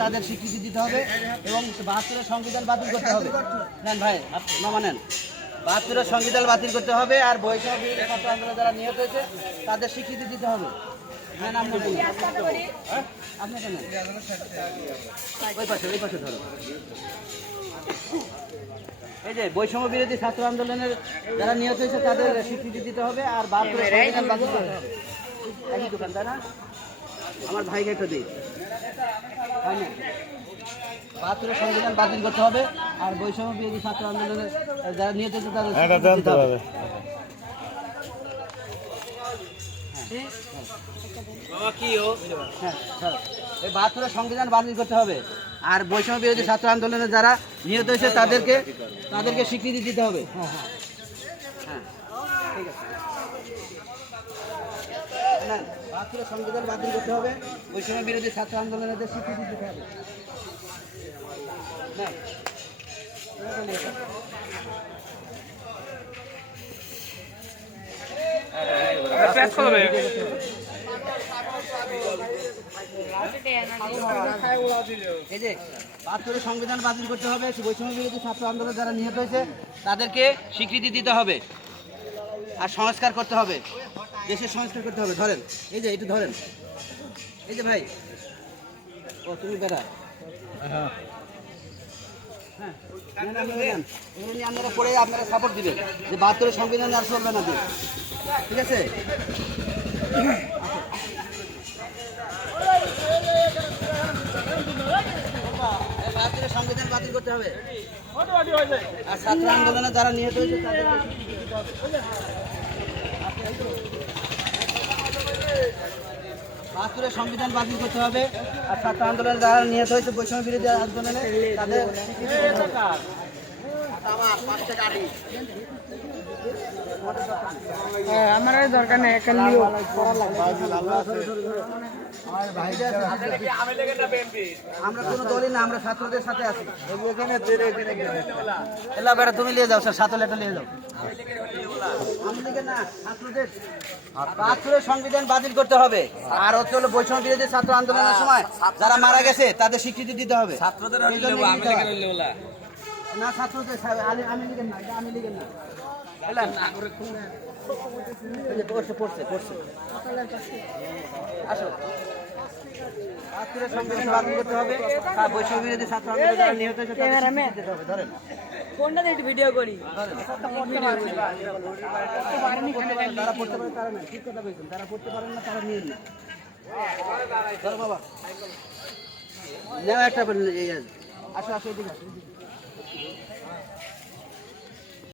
তাদের স্বীকৃতি দিতে হবে এবং ৭২-এর সংবিধান বাতিল করতে হবে। নেন ভাই, মামা নেন। ৭২-এর সংবিধান বাতিল করতে হবে আর বৈষম্য বিরোধী ছাত্র আন্দোলনে যারা নিহত হয়েছে তাদের স্বীকৃতি দিতে হবে। নেন, আপনাকে নেন, আপনাকে নেন, ওই পাশে ধরো। এই যে বৈষম্য বিরোধী ছাত্র আন্দোলনের যারা নিহত হয়েছে তাদের স্বীকৃতি দিতে হবে আর ৭২-এর সংবিধান বাতিল করতে হবে। একই দোকান, তাই না? আমার ভাইকে একটু দিই। ৭২-এর সংবিধান বাতিল করতে হবে আর বৈষম্য বিরোধী ছাত্র আন্দোলনের যারা নিহত হয়েছে তাদের দিতে হবে। এই ৭২-এর সংবিধান বাতিল করতে হবে আর বৈষম্য বিরোধী ছাত্র আন্দোলনে যারা নিহত হয়েছে তাদেরকে স্বীকৃতি দিতে হবে। হ্যাঁ, ঠিক আছে। ৭২-এর সংবিধান বাতিল করতে হবে, বৈষম্য বিরোধী ছাত্র আন্দোলনের স্বীকৃতি দিতে হবে। এই যে ৭২-এর সংবিধান বাতিল করতে হবে, বৈষম্য বিরোধী ছাত্র আন্দোলন যারা নিহত হয়েছে তাদেরকে স্বীকৃতি দিতে হবে আর সংস্কার করতে হবে, দেশের সংস্কার করতে হবে। ধরেন, এই যে একটু ধরেন, এই যে ভাই, ও তুমি বেড়া, হ্যাঁ, আপনারা পড়ে আপনারা সাপোর্ট দিবেন যে ৭২-এর সংবিধান আর চলবে না, ঠিক আছে? ৭২-এর সংবিধান বাতিল করতে হবে আর ছাত্র আন্দোলনে যারা নিহত হয়েছে তাদেরকে স্বীকৃতি দিতে হবে। ৭২-এর সংবিধান বাতিল করতে হবে আর ছাত্র আন্দোলনে যারা নিহত হয়েছে বৈষম্য বিরোধী আন্দোলনে তাদের স্বীকৃতি দিতে হবে। আমার দরকার নেই, আমরা কোনো দলই না, আমরা ছাত্রদের সাথে আছি। এলা বেটা তুমি নিয়ে যাও, স্যার ছাত্রটা নিয়ে যাও। না, ছাত্রদের ৭২-এর সংবিধান বাতিল করতে হবে আর হচ্ছে হলো বৈষম্য বিরোধী ছাত্র আন্দোলনের সময় যারা মারা গেছে তাদের স্বীকৃতি দিতে হবে। ছাত্রদের না, ছাত্রদের আমি লিখেন না, এটা আমি লিখেন না। পড়ছে আসো। ৭২-এর সংবিধান বাতিল করতে হবে আর বৈষম্য বিরোধী ছাত্র আন্দোলন যারা নিহত হয়েছে তাদের স্বীকৃতি দিতে হবে। ধরেন কোনটা একটু ভিডিও করি, যারা পড়তে পারে তারা না, ঠিক কথা বলছেন, যারা পড়তে পারেন না তারা নিয়ে না। ধরো বাবা, নেও একটা, আসো এদিকে আসো।